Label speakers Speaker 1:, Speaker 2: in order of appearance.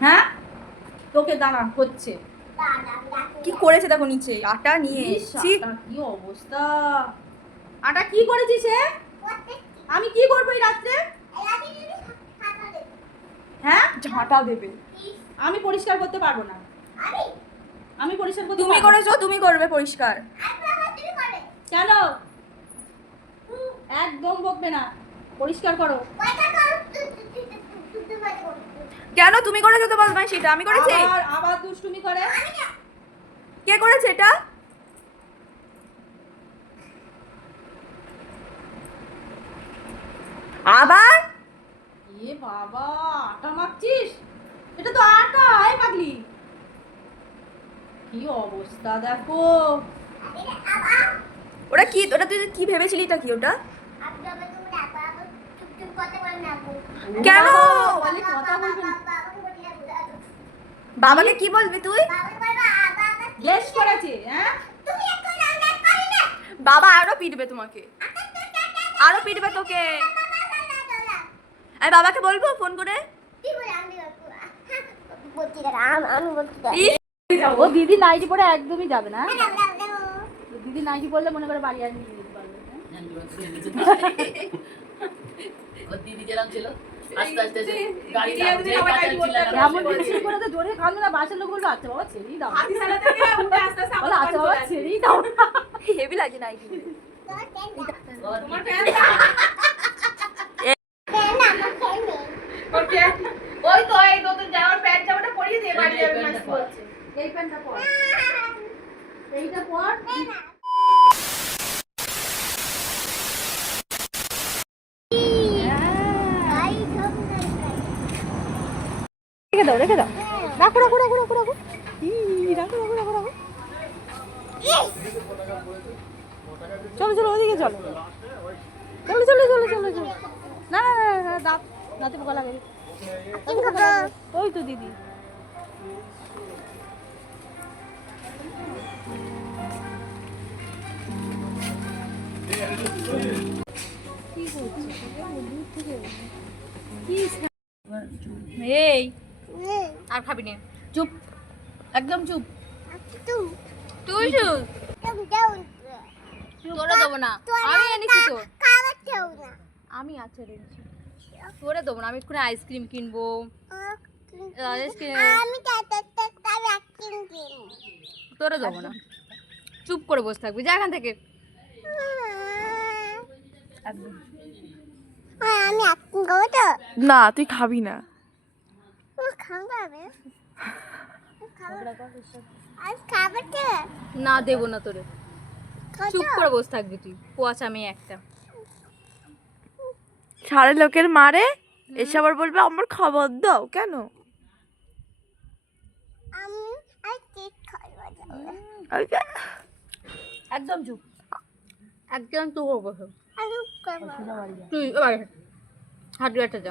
Speaker 1: হ্যাঁ? তোকে দাঁড়া হচ্ছে।
Speaker 2: কি করেছে দেখো নিচে আটা নিয়ে এসেছি।
Speaker 1: কি অবস্থা? আটা কি করেছিস হে? আমি কি করব এই রাত্রে? হ্যাঁ?
Speaker 2: ঝাঁটা দেবে।
Speaker 1: আমি পরিষ্কার করতে পারব না। আমি পরিষ্কার করতে
Speaker 2: তুমি করেছ তুমি করবে পরিষ্কার।
Speaker 1: কেন? একদম বকবে না। পরিষ্কার করো।
Speaker 2: কেন তুমি করেছ তো বদমাই সেটা আমি করেছি?
Speaker 1: আবার আবার দুষ্টুমি করে।
Speaker 2: কে করেছে এটা? আবার?
Speaker 1: এ বাবা আটা মাখছিস? এটা তো আটা এই পাগলি। কি অবস্থা দেখো।
Speaker 2: ওটা কি ওটা তুই কি ভেবেছিলি এটা কি ওটা? কেন? বাবাকে কি বলবি তুই?
Speaker 1: গেস করেছে হ্যাঁ?
Speaker 2: বাবা আরও পিটবে তোমাকে। আরও পিটবে তোকে। আমি বাবাকে বলব ফোন করে?
Speaker 1: ও দিদি নাইটি পরে একদমই যাবে না? দিদি নাইটি পরলে মনে করে বাড়ি আর নিয়ে যেতে পারবে?
Speaker 3: ওর দিদি যেরকম ছিল আস্তে আস্তে
Speaker 1: এমন কিছু করে তো জোরে কাঁদবে না বাসার লোক বলবে আচ্ছা বাবা ছেড়েই দাও। বলে আচ্ছা বাবা ছেড়েই দাও।
Speaker 2: হেভি লাগে না
Speaker 3: ওর
Speaker 4: ওই তো এই নতুন জামার প্যান্ট জামাটা পরিয়ে দিয়ে বাড়ি যাবে মাসি বলছে।
Speaker 1: এই প্যান্টটা পর। এইটা পর। রেখে দাও রেখে দাও। রাখো রাখো রাখো রাখো রাখো রাখো রাখো রাখো রাখো। চলো চলো ওদিকে চলো। চলো চলো চলো চলো চলো। না না না, না দাঁত দাঁতে পোকা লাগে। ওই তো দিদি। এই আর খাবি না। চুপ। একদম চুপ। তুই চুপ। তোরে দেবো না। আমি এনেছি তো আমি আছে এনেছি তোরে দেবো না। আমি এক্ষুনি আইসক্রিম কিনবো। আইসক্রিম। তোরে দেবো না। চুপ করে বসে থাকবি। যা এখান থেকে।
Speaker 2: না তুই খাবি না
Speaker 4: খাব আমি আজ খাব তো
Speaker 1: না দেবো না তোরে চুপ করে বসে থাকবি তুই পোয়াচ আমি একটা
Speaker 2: সারা লোকের মারে এসে আবার বলবে আমার খাবার দাও কেন
Speaker 1: একদম চুপ একদম চুপ বসে তুই এবার হাট যা